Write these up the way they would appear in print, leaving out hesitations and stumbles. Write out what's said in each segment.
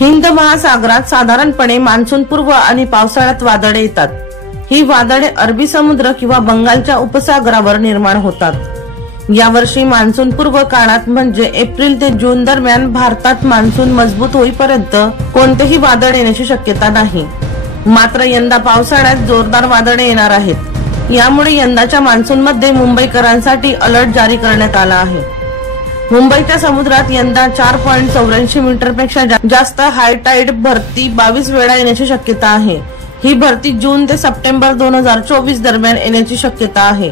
हिंद महासागरात साधारणपणे मान्सूनपूर्व आणि पावसाळ्यात वादळे येतात। ही वादळे अरबी समुद्र किंवा बंगालच्या उपसागरावर निर्माण होतात। यावर्षी मान्सूनपूर्व काळात म्हणजे एप्रिल ते जून दरम्यान भारतात मान्सून मजबूत होईपर्यंत कोणतेही वादळ येण्याची शक्यता नाही। मात्र यंदा पावसाळ्यात जोरदार वादळे येणार आहेत। यामुळे यंदाच्या मान्सूनमध्ये मुंबईकरांसाठी अलर्ट जारी करण्यात आला आहे। मुंबईच्या समुद्रात यंदा 4.84 मीटरपेक्षा जास्त हाय टाइड भरती 22 वेळा येण्याची शक्यता आहे। ही भरती जून ते सप्टेंबर 2024 दरम्यान येण्याची शक्यता आहे।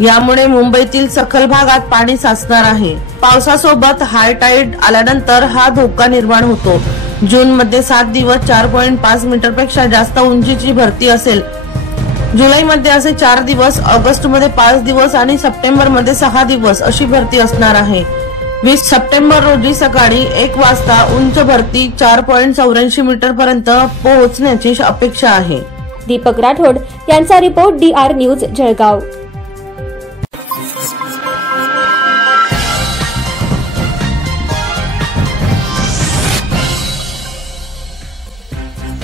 यामुळे मुंबईतील सखल भागात पाणी साचणार आहे। पावसासोबत हाय टाइड आल्यानंतर हा धोका निर्माण होतो। जून मध्ये 7 दिवस 4.5 मीटरपेक्षा जास्त उंचीची भरती असेल। जुलै मध्ये असे 4 दिवस, ऑगस्ट मध्ये 5 दिवस आणि सप्टेंबर मध्ये 6 दिवस अशी भरती असणार आहे। 20 सप्टेंबर रोजी सकाळी 1 वाजता उंच भरती 4.84 मीटर पर्यंत पोहोचण्याची अपेक्षा आहे। दीपक राठोड यांचा रिपोर्ट DR न्यूज जळगाव।